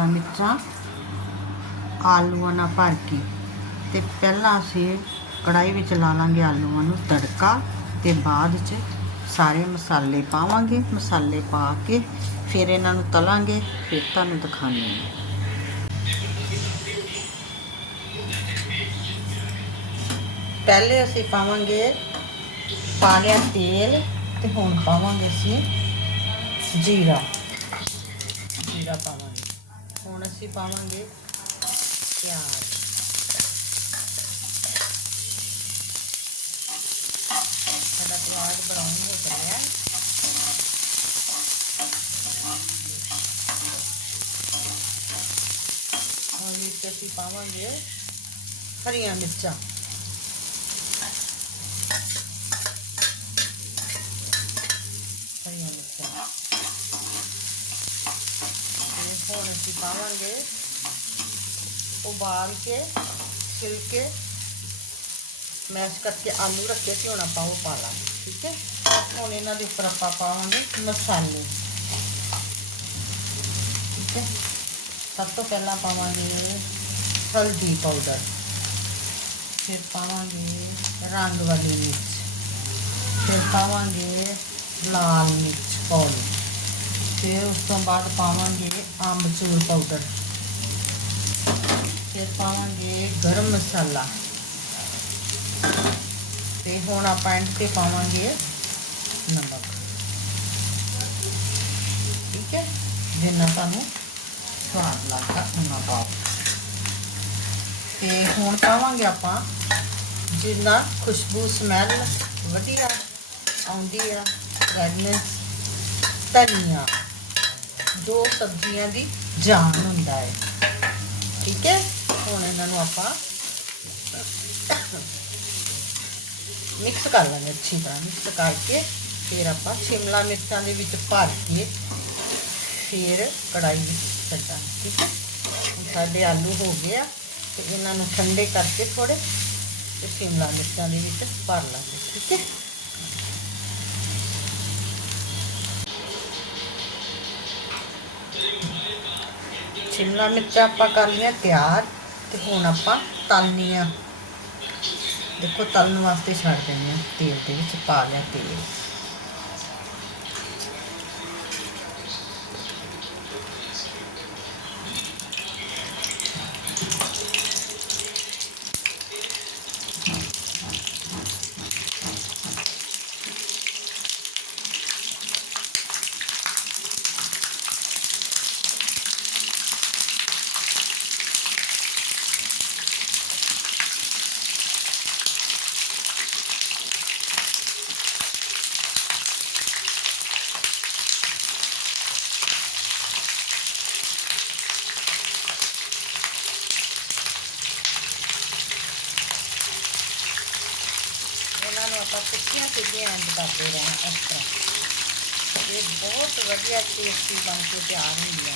ਸ਼ਿਮਲਾ ਮਿਰਚਾਂ, ਆਲੂਆਂ ਨਾਲ ਭਰ ਕੇ ਤੇ ਪਹਿਲਾਂ ਅਸੀਂ ਕੜਾਈ ਵਿੱਚ ਲਾ ਲਾਂਗੇ ਆਲੂਆਂ ਨੂੰ ਤੜਕਾ ਤੇ ਬਾਅਦ 'ਚ ਸਾਰੇ ਮਸਾਲੇ ਪਾਵਾਂਗੇ। ਮਸਾਲੇ ਪਾ ਕੇ ਫਿਰ ਇਹਨਾਂ ਨੂੰ ਤਲਾਂਗੇ, ਫਿਰ ਤੁਹਾਨੂੰ ਦਿਖਾਉਂਦੇ ਹਾਂ। ਪਹਿਲੇ ਅਸੀਂ ਪਾਵਾਂਗੇ ਪਾ ਲਿਆ ਤੇਲ ਤੇ ਹੁਣ ਪਾਵਾਂਗੇ ਅਸੀਂ ਜੀਰਾ। ਜੀਰਾ ਪਾਵਾਂਗੇ। ਹੁਣ ਅਸੀਂ ਪਾਵਾਂਗੇ ਪਿਆਜ਼ ਸਾਡਾ ਪਿਆਜ਼ ਬਰਾਊਨ ਹੋ ਚੱਲਿਆ ਹੈ। ਹੁਣ ਵਿੱਚ ਅਸੀਂ ਪਾਵਾਂਗੇ ਹਰੀਆਂ ਮਿਰਚਾਂ ਹਰੀਆਂ ਮਿਰਚਾਂ ਤੇ ਹੁਣ ਅਸੀਂ ਪਾਵਾਂਗੇ ਉਬਾਲ ਕੇ, ਛਿਲ ਕੇ, ਮੈਸ਼ ਕਰਕੇ ਆਲੂ ਰੱਖੇ ਸੀ, ਹੁਣ ਆਪਾਂ ਉਹ ਪਾ ਲਾਂਗੇ, ਠੀਕ ਹੈ? ਹੁਣ ਇਹਨਾਂ ਦੇ ਉੱਪਰ ਆਪਾਂ ਪਾਵਾਂਗੇ ਮਸਾਲੇ, ਠੀਕ ਹੈ? ਸਭ ਤੋਂ ਪਹਿਲਾਂ ਪਾਵਾਂਗੇ ਹਲਦੀ ਪਾਊਡਰ, ਫਿਰ ਪਾਵਾਂਗੇ ਰੰਗ ਵਾਲੀ ਮਿਰਚ, ਫਿਰ ਪਾਵਾਂਗੇ ਲਾਲ ਮਿਰਚ ਪਾਊਡਰ। ਫਿਰ ਉਸ ਤੋਂ ਬਾਅਦ ਪਾਵਾਂਗੇ ਅੰਬਚੂਰ ਪਾਊਡਰ ਫਿਰ ਪਾਵਾਂਗੇ ਗਰਮ ਮਸਾਲਾ। ਤੇ ਹੁਣ ਆਪਾਂ ਐਂਡ ਤੇ ਪਾਵਾਂਗੇ ਨਮਕ। ਠੀਕ ਹੈ? ਜਿੰਨਾ ਤੁਹਾਨੂੰ ਸਵਾਦ ਲੱਗਦਾ, ਉਨਾ ਪਾਓ। ਤੇ ਹੁਣ ਪਾਵਾਂਗੇ ਆਪਾਂ ਜਿੰਨਾ ਖੁਸ਼ਬੂ ਸਮੈਲ ਵਧੀਆ ਆਉਂਦੀ ਆ ਰੈਡਨੈਸ ਧਨੀਆ। ਦੋ ਸਬਜ਼ੀਆਂ ਦੀ ਜਾਨ ਹੁੰਦਾ ਹੈ। ਠੀਕ ਹੈ? ਹੁਣ ਇਹਨਾਂ ਨੂੰ ਆਪਾਂ ਮਿਕਸ ਕਰ ਲਾਂਗੇ ਅੱਛੀ ਤਰ੍ਹਾਂ ਮਿਕਸ ਕਰਕੇ ਫਿਰ ਆਪਾਂ ਸ਼ਿਮਲਾ ਮਿਰਚਾਂ ਦੇ ਵਿੱਚ ਭਰ ਕੇ ਫਿਰ ਕੜਾਈ ਵਿੱਚ ਛੱਡਾਂਗੇ, ਠੀਕ ਹੈ? ਸਾਡੇ ਆਲੂ ਹੋ ਗਏ ਆ ਤੇ ਇਹਨਾਂ ਨੂੰ ਠੰਡੇ ਕਰਕੇ ਥੋੜੇ ਤੇ ਸ਼ਿਮਲਾ ਮਿਰਚਾਂ ਦੇ ਵਿੱਚ ਭਰ ਲਾਂਗੇ, ਠੀਕ ਹੈ? ਸ਼ਿਮਲਾ ਮਿਰਚਾਂ ਆਪਾਂ ਕਰ ਲਿਆ ਤਿਆਰ ਤੇ ਹੁਣ ਆਪਾਂ ਤਲਨੀਆਂ ਦੇਖੋ ਤਲਣ ਵਾਸਤੇ ਛੱਡ ਦਿੰਦੇ ਹਾਂ ਤੇਲ ਦੇ ਵਿੱਚ, ਪਾ ਲਿਆ ਤੇਲ। ਆਪਾਂ ਸਿੱਧੀਆਂ ਸਿੱਧੀਆਂ ਇੰਜ ਕਰਦੇ ਰਹਿਣਾ, ਇਸ ਤਰ੍ਹਾਂ। ਇਹ ਬਹੁਤ ਵਧੀਆ ਟੇਸਟੀ ਬਣ ਕੇ ਤਿਆਰ ਹੁੰਦੀਆਂ